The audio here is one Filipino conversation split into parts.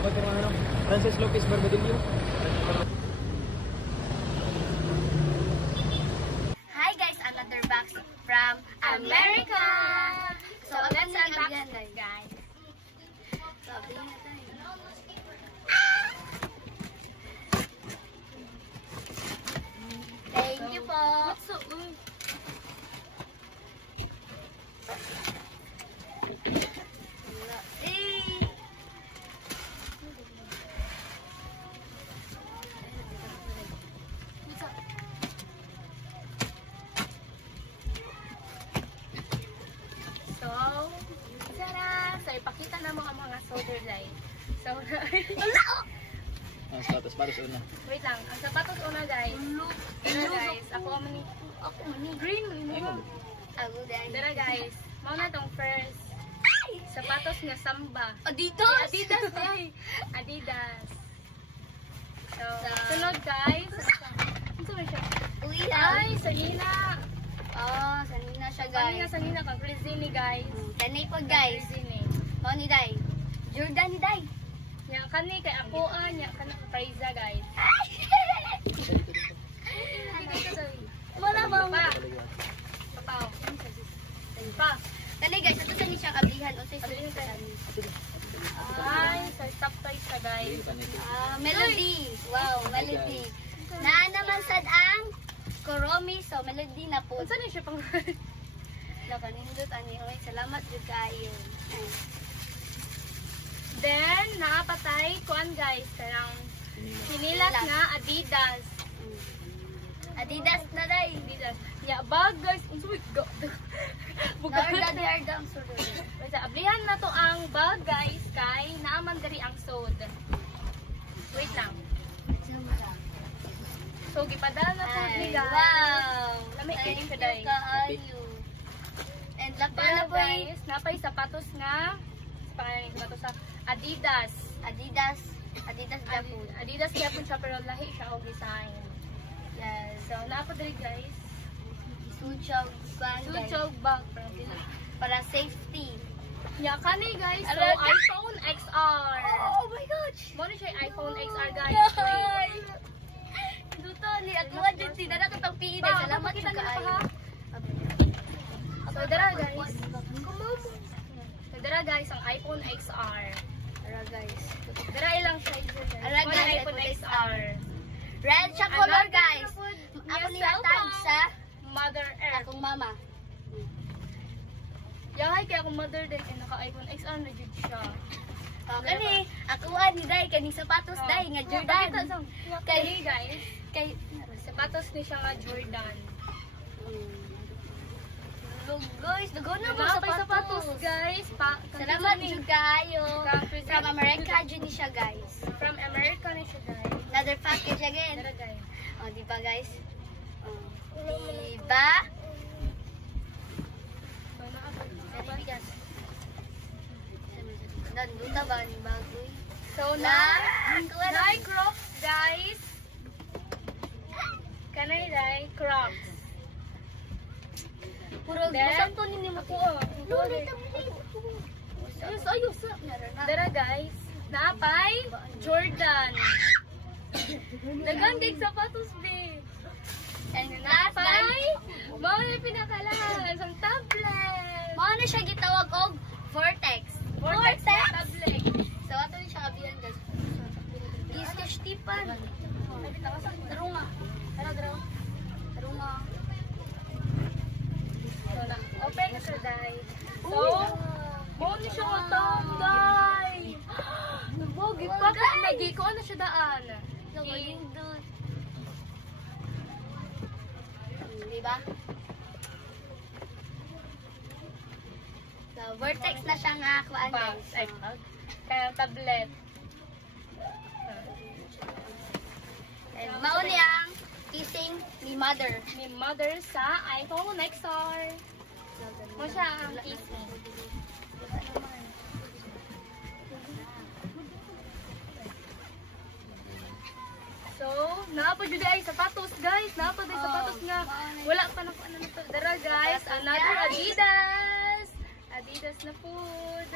Dapat ka ano? Francis Lopez Barbadillo. Hi guys, another box from America. So let's unbox this guys. Sabi na tayo. Thank you po. So, ipakita na mga soldier guys. So, sapatos una. Wait lang. Ang sapatos una guys. Guys, ako mani. Green mo. Dara guys. Mauna tong first. Sapatos nga samba. Adidas. Adidas. So, sunod guys. Ano ba siya? Ay, sanina. Oh, sanina siya guys. Sanina kang Crizini guys. Kanay po guys. Mo ni Day. Jordan ni Day. Nya kani kay ako nya kana Priza guys. Wala ba? Papaw. Kani guys, ito sa ni siyang ablihan o sa Ablihan ka. Ay, sa top toys ka guys. Melody. Wow, Melody. Naa naman sad ang Kuromi, so Melody na po. Unsa ni siya pang Lakanindot ani oy, salamat jud kayo. Then naapatay kuan guys, karang sinilas nga Adidas. Adidas na Day. Adidas. Ya bag guys, unsa go. Nardang suro. Basta ablihan na to ang bag guys kay naaman diri ang sod. Wait lang. So gipadala na to ni guys. Wow. Lami kini Thank kaday. you kaayo. And Pero lapala guys, napay sapatos nga pangalan sapatos sa Adidas. Adidas Japon. Adidas kaya po siya pero lahi siya og design. Yes. So naapa diri guys. Suchog bag. Suchog bag Para safety. Ya kani guys, so Ala, iPhone XR. Oh my gosh. Mo na siya iPhone XR guys. Yay! Duto ni Atwa dyan si Dada itong PE na. Salamat kita ka nila pa kaayo. ha. So dara guys. Dara guys ang iPhone XR. Ara guys. Dara ilang size guys. Ara, Mo na guys, iPhone iPhone XR. Red siya color guys. Ako Yes, nilatag sa Mother Earth. akong mama. Yahay kaya akong mother din kaya naka iPhone XR na jud siya. Kani, ako ni Day, kaning sapatos Day, nga Jordan. Kay guys, Kay, sapatos ni siya nga Jordan. Look guys, dugo na mo Napay sapatos guys. Salamat jud kaayo. From From America jud ni siya guys. From America ni siya guys. Another package again. Dara guys. Oh, di ba guys? Oh. Diba? So Kani bigas. Nanduta ba ni bagoy? So Na, na Crocs guys. Kanay dai Crocs. puro busang to ni mo. Ayos ayos. Dara guys, naapay Jordan. Dagang kay sapatos be. And last Naapay mao na pinakalas ang tablet. mao na siya gitawag og Vortex. Vortex tablet. So ato ni siya kabiyan guys. Giskes tipan. Tarunga. Dara. Tarunga. So na open na siya dai. So mao ni siya nga tablet. Nabogi pa lagi ko ano siya daan. Lindot. Diba? So, Vortex na siya nga kuan guys. Ay, kaya tablet. And mao niyang kissing ni mother. Ni mother sa iPhone XR. Mo siya ang kissing. So, naapa jud ay sapatos guys, naapa day sapatos nga wala pa na ano to. Dara guys, another Adidas. Adidas na food.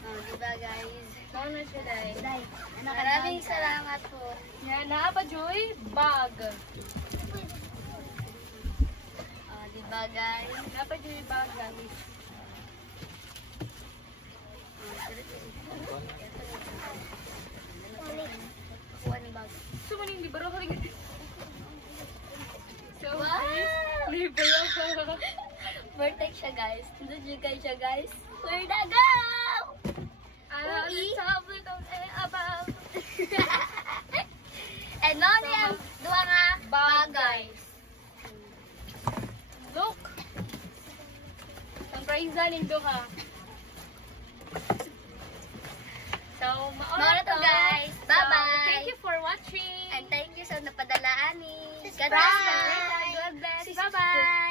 Oh, diba guys? Nauna siya, guys. Dai. Maraming salamat po. Yan, naapa, Joy. Bag. Oh, di ba guys? Naapa, Joy, bag, guys. Kuha ni bag. So, man hindi ba rin? So, Wow! libre ako. Vertex siya guys. Doon yung guys siya guys. Where na go? Let's have it on above. And now niyang duwa nga bag guys. Look. Ang prize nindo ka. So, Mauna to guys. Bye-bye. Thank you for watching. And thank you sa napadalaan ni. God Bye. bless. God bless. Bye-bye.